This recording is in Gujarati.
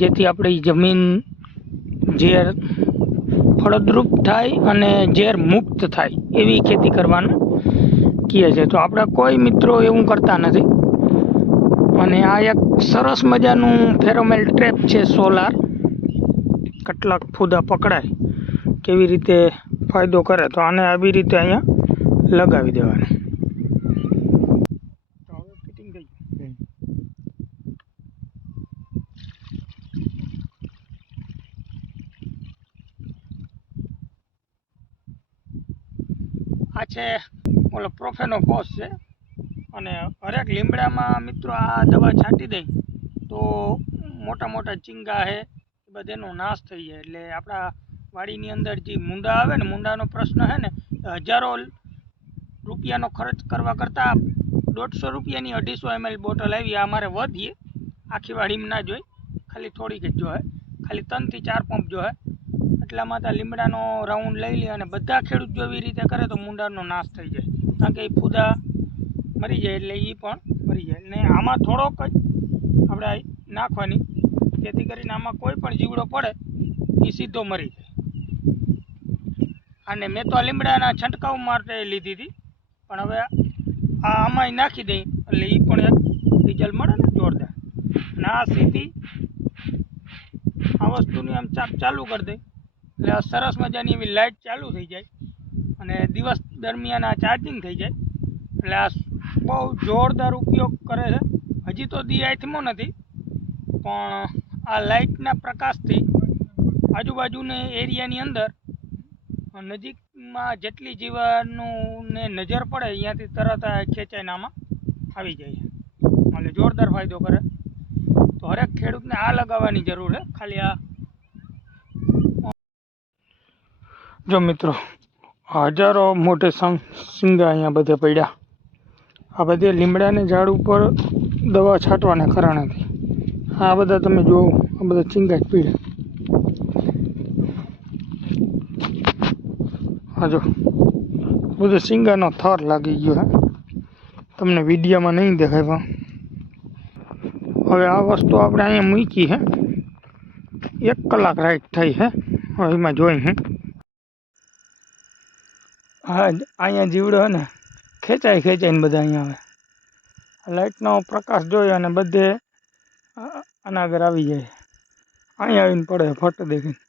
જેથી આપણી જમીન ઝેર ફળદ્રુપ થાય અને ઝેર મુક્ત થાય એવી ખેતી કરવાનું કહે છે. તો આપણે કોઈ મિત્રો એવું કરતા નથી. અને આ એક સરસ મજાનું ફેરોમેલ ટ્રેપ છે સોલાર. કેટલાક ફૂદા પકડાય કેવી રીતે ફાયદો કરે, તો આને આવી રીતે અહીંયા લગાવી દેવાનું. આ છે ઓલો પ્રોફેનો ફોસ છે, અને હરેક લીમડામાં મિત્રો આ દવા છાંટી દઈ તો મોટા મોટા ચીંગા છે એ બધાનો નાશ થઈ જાય. એટલે આપણા વાડીની અંદર જે મૂંડા આવે ને, મૂંડાનો પ્રશ્ન છે ને, હજારો રૂપિયાનો ખર્ચ કરવા કરતાં 150 રૂપિયાની 250 ml બોટલ આવી. આ અમારે વધીએ આખી વાડીમાં ના જોઈ, ખાલી થોડીક જ જોવે, ખાલી 3 થી 4 પંપ જોવે. એટલામાં તો લીમડાનો રાઉન્ડ લઈ લે અને બધા ખેડૂત જો એવી રીતે કરે તો મૂંડાનો નાશ થઈ જાય. કારણ કે એ ફૂદા મરી જાય એટલે એ પણ મરી જાય. ને આમાં થોડોક જ આપણે નાખવાની, જેથી કરીને આમાં કોઈ પણ જીવડો પડે એ સીધો મરી જાય. અને મેં તો આ લીમડાના છંટકાવ માટે લીધી હતી, પણ હવે આ આમાં નાખી દઈ એટલે એ પણ એક રિઝલ્ટ મળે ને જોરદાર. અને આ સીધી આ વસ્તુની આમ ચાપ ચાલુ કરી દઈ એટલે આ સરસ મજાની એવી લાઇટ ચાલુ થઈ જાય અને દિવસ દરમિયાન આ ચાર્જિંગ થઈ જાય. એટલે આ બહુ જોરદાર ઉપયોગ કરે છે. હજી તો આથમો નથી, પણ આ લાઇટના પ્રકાશથી આજુબાજુના એરિયાની અંદર નજીકમાં જેટલી જીવાણુને નજર પડે અહીંયાથી તરત ખેંચાઈને આમાં આવી જાય. એટલે જોરદાર ફાયદો કરે. તો હરેક ખેડૂતને આ લગાવવાની જરૂર છે. ખાલી આ જો મિત્રો હજારો મોટે સિંગા અહીંયા બધે પડ્યા. આ બધે લીમડાને ઝાડ ઉપર દવા છાંટવાના કારણેથી આ બધા તમે જુઓ, આ બધા ચીંગા જ પીડ્યા. હા જો બધું સિંગાનો થર લાગી ગયો હે. તમને વિડીયોમાં નહીં દેખાય, પણ હવે આ વસ્તુ આપણે અહીંયા મૂકી હે. 1 કલાક રાઈટ થઈ હે. હવે એમાં જોઈ હે. હા, અહીંયા જીવડો હે ને ખેંચાઈને બધા અહીંયા આવે. લાઇટનો પ્રકાશ જોઈ અને બધે આના આગળ આવી જાય. અહીંયા આવીને પડે ફટ દેખીને.